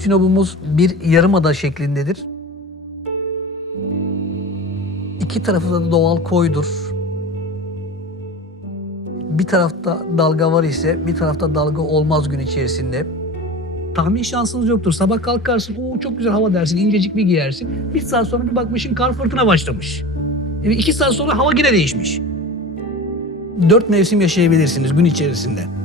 Sinop'umuz bir yarımada şeklindedir. İki tarafı da doğal koydur. Bir tarafta dalga var ise bir tarafta dalga olmaz gün içerisinde. Tahmin şansınız yoktur. Sabah kalkarsın, o çok güzel hava dersin, incecik bir giyersin. Bir saat sonra bir bakmışsın kar fırtına başlamış. E, iki saat sonra hava yine değişmiş. Dört mevsim yaşayabilirsiniz gün içerisinde.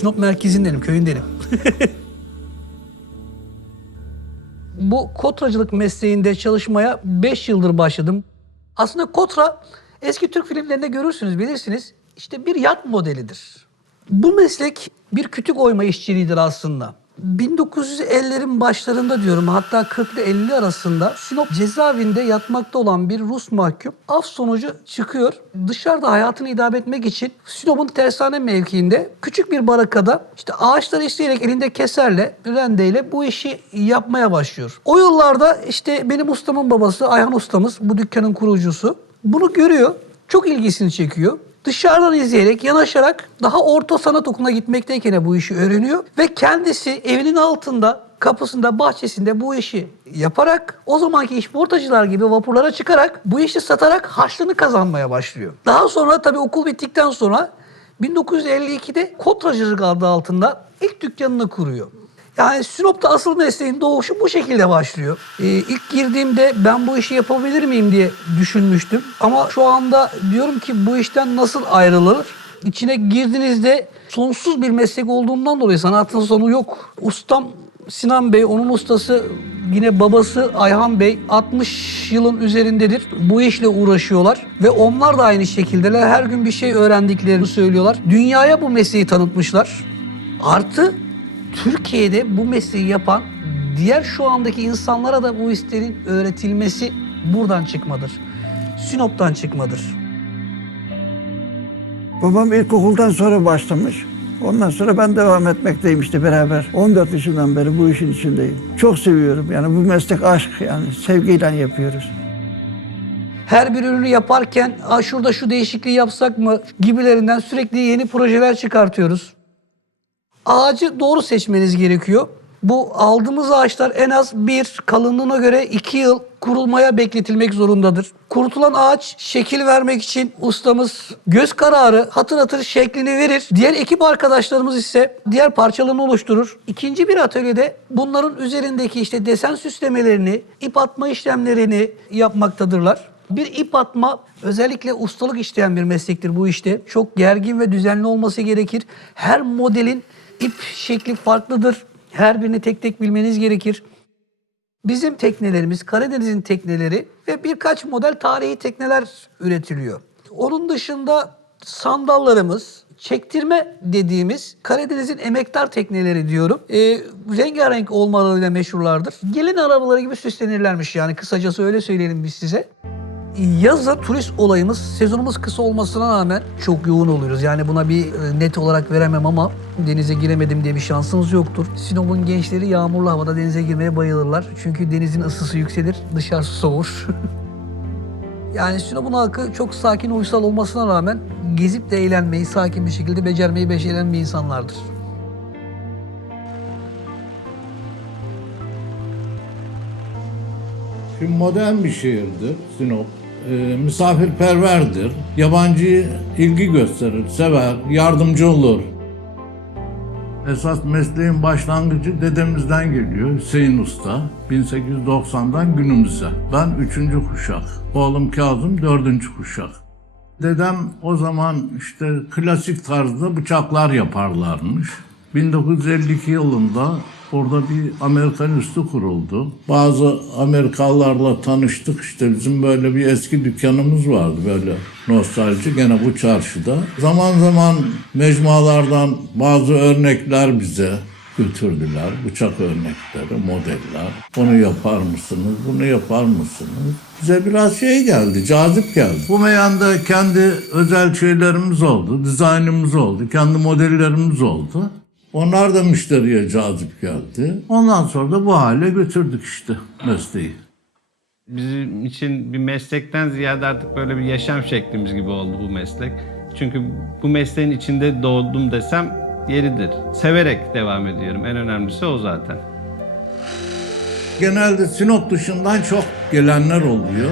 Sinop merkezindenim, köyündenim. Bu kotracılık mesleğinde çalışmaya 5 yıldır başladım. Aslında kotra eski Türk filmlerinde görürsünüz, bilirsiniz. İşte bir yat modelidir. Bu meslek bir kütük oyma işçiliğidir aslında. 1950'lerin başlarında diyorum hatta 40 ile 50 arasında Sinop cezaevinde yatmakta olan bir Rus mahkum af sonucu çıkıyor. Dışarıda hayatını idame etmek için Sinop'un tersane mevkiinde küçük bir barakada işte ağaçları işleyerek elinde keserle, rendeyle bu işi yapmaya başlıyor. O yıllarda işte benim ustamın babası Ayhan ustamız bu dükkanın kurucusu bunu görüyor. Çok ilgisini çekiyor. Dışarıdan izleyerek, yanaşarak daha orta sanat okuluna gitmekteyken bu işi öğreniyor. Ve kendisi evinin altında, kapısında, bahçesinde bu işi yaparak o zamanki işportacılar gibi vapurlara çıkarak bu işi satarak harçlığını kazanmaya başlıyor. Daha sonra tabii okul bittikten sonra 1952'de Kotracılık adı altında ilk dükkanını kuruyor. Yani Sinop'ta asıl mesleğin doğuşu bu şekilde başlıyor. Ee, ilk girdiğimde ben bu işi yapabilir miyim diye düşünmüştüm. Ama şu anda diyorum ki bu işten nasıl ayrılır? İçine girdiğinizde sonsuz bir meslek olduğundan dolayı sanatın sonu yok. Ustam Sinan Bey, onun ustası yine babası Ayhan Bey 60 yılın üzerindedir. Bu işle uğraşıyorlar ve onlar da aynı şekildeler. Her gün bir şey öğrendiklerini söylüyorlar. Dünyaya bu mesleği tanıtmışlar. Artı Türkiye'de bu mesleği yapan diğer şu andaki insanlara da bu işlerin öğretilmesi buradan çıkmadır. Sinop'tan çıkmadır. Babam ilkokuldan sonra başlamış. Ondan sonra ben devam etmekteyim işte beraber. 14 yaşından beri bu işin içindeyim. Çok seviyorum yani bu meslek aşk yani sevgiyle yapıyoruz. Her bir ürünü yaparken şurada şu değişikliği yapsak mı gibilerinden sürekli yeni projeler çıkartıyoruz. Ağacı doğru seçmeniz gerekiyor. Bu aldığımız ağaçlar en az bir kalınlığına göre iki yıl kurulmaya bekletilmek zorundadır. Kurutulan ağaç şekil vermek için ustamız göz kararı hatır hatır şeklini verir. Diğer ekip arkadaşlarımız ise diğer parçalarını oluşturur. İkinci bir atölyede bunların üzerindeki işte desen süslemelerini, ip atma işlemlerini yapmaktadırlar. Bir ip atma özellikle ustalık isteyen bir meslektir bu işte. Çok gergin ve düzenli olması gerekir. Her modelin ip şekli farklıdır. Her birini tek tek bilmeniz gerekir. Bizim teknelerimiz Karadeniz'in tekneleri ve birkaç model tarihi tekneler üretiliyor. Onun dışında sandallarımız, çektirme dediğimiz Karadeniz'in emektar tekneleri diyorum. E, rengarenk olmalarıyla meşhurlardır. Gelin arabaları gibi süslenirlermiş yani kısacası öyle söyleyelim biz size. Yazın turist olayımız sezonumuz kısa olmasına rağmen çok yoğun oluyoruz. Yani buna bir e, net olarak veremem ama denize giremedim diye bir şansınız yoktur. Sinop'un gençleri yağmurlu havada denize girmeye bayılırlar. Çünkü denizin ısısı yükselir, dışarısı soğur. yani Sinop'un halkı çok sakin, uysal olmasına rağmen gezip de eğlenmeyi, sakin bir şekilde becermeyi beceren bir insanlardır. Şimdi modern bir şehirdir Sinop. Ee, misafirperverdir. Yabancı ilgi gösterir, sever, yardımcı olur. Esas mesleğin başlangıcı dedemizden geliyor Hüseyin Usta. 1890'dan günümüze. Ben üçüncü kuşak. Oğlum Kazım dördüncü kuşak. Dedem o zaman işte klasik tarzda bıçaklar yaparlarmış. 1952 yılında orada bir Amerikan üstü kuruldu. Bazı Amerikalılarla tanıştık işte bizim böyle bir eski dükkanımız vardı böyle nostalji gene bu çarşıda. Zaman zaman mecmualardan bazı örnekler bize götürdüler. Bıçak örnekleri, modeller. Onu yapar mısınız, bunu yapar mısınız? Bize biraz şey geldi, cazip geldi. Bu meyanda kendi özel şeylerimiz oldu, dizaynımız oldu, kendi modellerimiz oldu. Onlar da müşteriye cazip geldi. Ondan sonra da bu hale götürdük işte mesleği. Bizim için bir meslekten ziyade artık böyle bir yaşam şeklimiz gibi oldu bu meslek. Çünkü bu mesleğin içinde doğdum desem yeridir. Severek devam ediyorum. En önemlisi o zaten. Genelde Sinop dışından çok gelenler oluyor.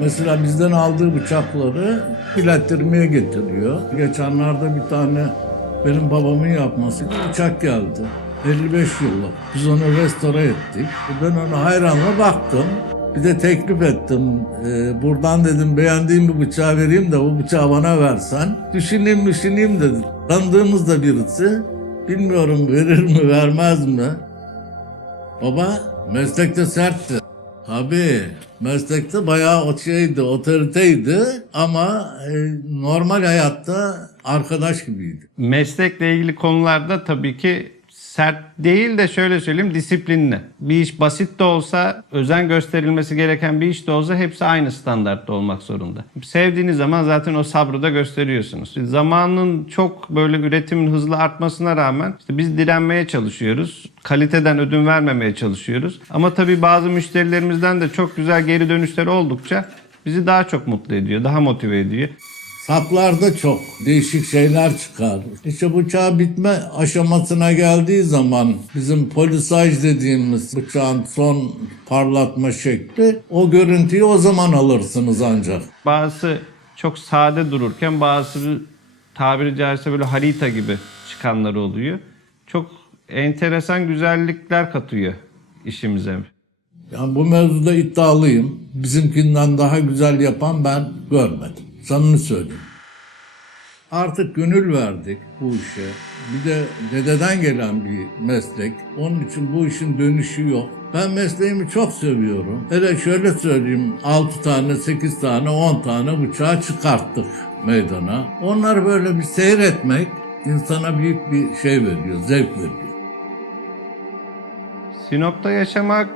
Mesela bizden aldığı bıçakları filettirmeye getiriyor. Geçenlerde bir tane benim babamın yapması bir bıçak geldi. 55 yıllık. Biz onu restore ettik. Ben ona hayranla baktım. Bir de teklif ettim. Ee, buradan dedim beğendiğim bir bıçağı vereyim de bu bıçağı bana versen. Düşüneyim düşüneyim dedi. Tanıdığımız da birisi. Bilmiyorum verir mi vermez mi? Baba meslekte sertti. Tabii meslekte bayağı o şeydi, otoriteydi ama e, normal hayatta arkadaş gibiydi. Meslekle ilgili konularda tabii ki sert değil de şöyle söyleyeyim disiplinli. Bir iş basit de olsa, özen gösterilmesi gereken bir iş de olsa hepsi aynı standartta olmak zorunda. Sevdiğiniz zaman zaten o sabrı da gösteriyorsunuz. Zamanın çok böyle üretimin hızlı artmasına rağmen işte biz direnmeye çalışıyoruz. Kaliteden ödün vermemeye çalışıyoruz. Ama tabii bazı müşterilerimizden de çok güzel geri dönüşler oldukça bizi daha çok mutlu ediyor, daha motive ediyor. Saplarda çok değişik şeyler çıkar. İşte bıçağı bitme aşamasına geldiği zaman bizim polisaj dediğimiz bıçağın son parlatma şekli o görüntüyü o zaman alırsınız ancak. Bazısı çok sade dururken bazısı tabiri caizse böyle harita gibi çıkanları oluyor. Çok enteresan güzellikler katıyor işimize. Yani bu mevzuda iddialıyım. Bizimkinden daha güzel yapan ben görmedim. Samimi söyleyeyim. Artık gönül verdik bu işe. Bir de dededen gelen bir meslek. Onun için bu işin dönüşü yok. Ben mesleğimi çok seviyorum. Hele şöyle söyleyeyim 6 tane, 8 tane, 10 tane bıçağı çıkarttık meydana. Onları böyle bir seyretmek insana büyük bir şey veriyor, zevk veriyor. Sinop'ta yaşamak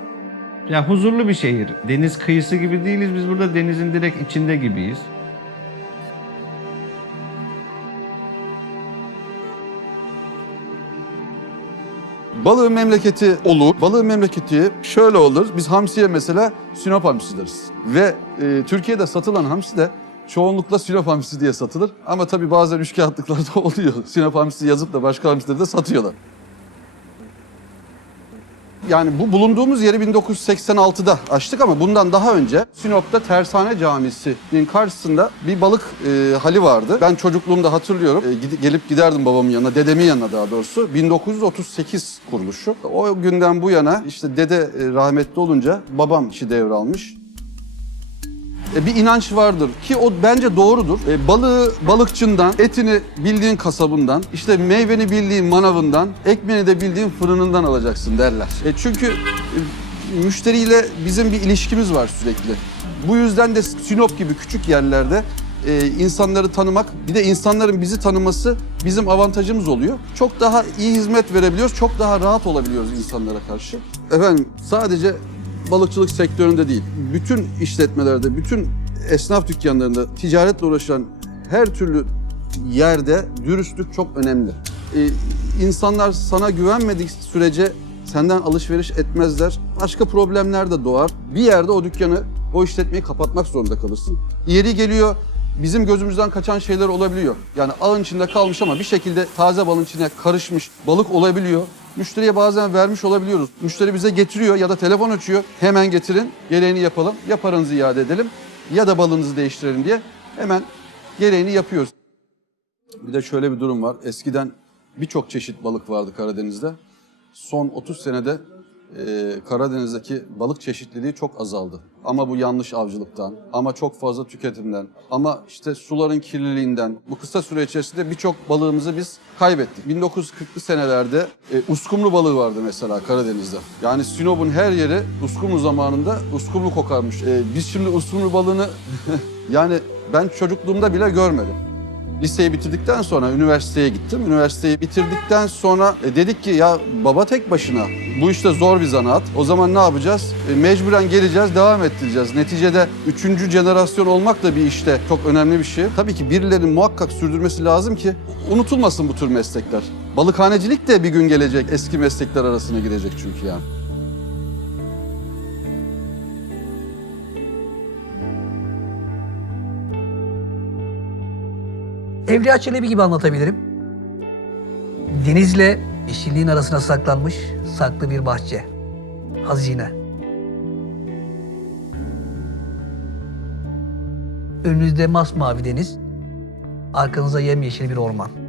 ya huzurlu bir şehir. Deniz kıyısı gibi değiliz. Biz burada denizin direkt içinde gibiyiz. Balığın memleketi olur. Balığın memleketi şöyle olur. Biz hamsiye mesela Sinop hamsi deriz. Ve e, Türkiye'de satılan hamsi de çoğunlukla Sinop hamsi diye satılır. Ama tabii bazen üçkağıtlıklar da oluyor. Sinop hamsi yazıp da başka hamsileri de satıyorlar. Yani bu bulunduğumuz yeri 1986'da açtık ama bundan daha önce Sinop'ta Tersane Camisi'nin karşısında bir balık e, hali vardı. Ben çocukluğumda hatırlıyorum. E, gidi- gelip giderdim babamın yanına, dedemin yanına daha doğrusu. 1938 kuruluşu. O günden bu yana işte dede e, rahmetli olunca babam işi devralmış. E, bir inanç vardır ki o bence doğrudur. E, balığı balıkçından, etini bildiğin kasabından, işte meyveni bildiğin manavından, ekmeğini de bildiğin fırınından alacaksın derler. E, çünkü e, müşteriyle bizim bir ilişkimiz var sürekli. Bu yüzden de Sinop gibi küçük yerlerde insanları tanımak, bir de insanların bizi tanıması bizim avantajımız oluyor. Çok daha iyi hizmet verebiliyoruz, çok daha rahat olabiliyoruz insanlara karşı. Efendim sadece balıkçılık sektöründe değil, bütün işletmelerde, bütün esnaf dükkanlarında ticaretle uğraşan her türlü yerde dürüstlük çok önemli. Ee, insanlar sana güvenmedik sürece senden alışveriş etmezler. Başka problemler de doğar. Bir yerde o dükkanı, o işletmeyi kapatmak zorunda kalırsın. Yeri geliyor bizim gözümüzden kaçan şeyler olabiliyor. Yani ağın içinde kalmış ama bir şekilde taze balın içine karışmış balık olabiliyor. Müşteriye bazen vermiş olabiliyoruz. Müşteri bize getiriyor ya da telefon açıyor. Hemen getirin, gereğini yapalım. Ya paranızı iade edelim ya da balınızı değiştirelim diye hemen gereğini yapıyoruz. Bir de şöyle bir durum var. Eskiden birçok çeşit balık vardı Karadeniz'de. Son 30 senede e, Karadeniz'deki balık çeşitliliği çok azaldı. Ama bu yanlış avcılıktan, ama çok fazla tüketimden, ama işte suların kirliliğinden bu kısa süre içerisinde birçok balığımızı biz kaybettik. 1940'lı senelerde e, uskumru balığı vardı mesela Karadeniz'de. Yani Sinop'un her yeri uskumru zamanında uskumru kokarmış. E, biz şimdi uskumru balığını yani ben çocukluğumda bile görmedim. Liseyi bitirdikten sonra üniversiteye gittim. Üniversiteyi bitirdikten sonra e, dedik ki ya baba tek başına bu işte zor bir zanaat. O zaman ne yapacağız? E, mecburen geleceğiz, devam ettireceğiz. Neticede üçüncü jenerasyon olmak da bir işte çok önemli bir şey. Tabii ki birilerinin muhakkak sürdürmesi lazım ki unutulmasın bu tür meslekler. Balıkhanecilik de bir gün gelecek, eski meslekler arasına girecek çünkü yani. Evliya Çelebi gibi anlatabilirim. Denizle yeşilliğin arasına saklanmış saklı bir bahçe. Hazine. Önünüzde masmavi deniz, arkanızda yemyeşil bir orman.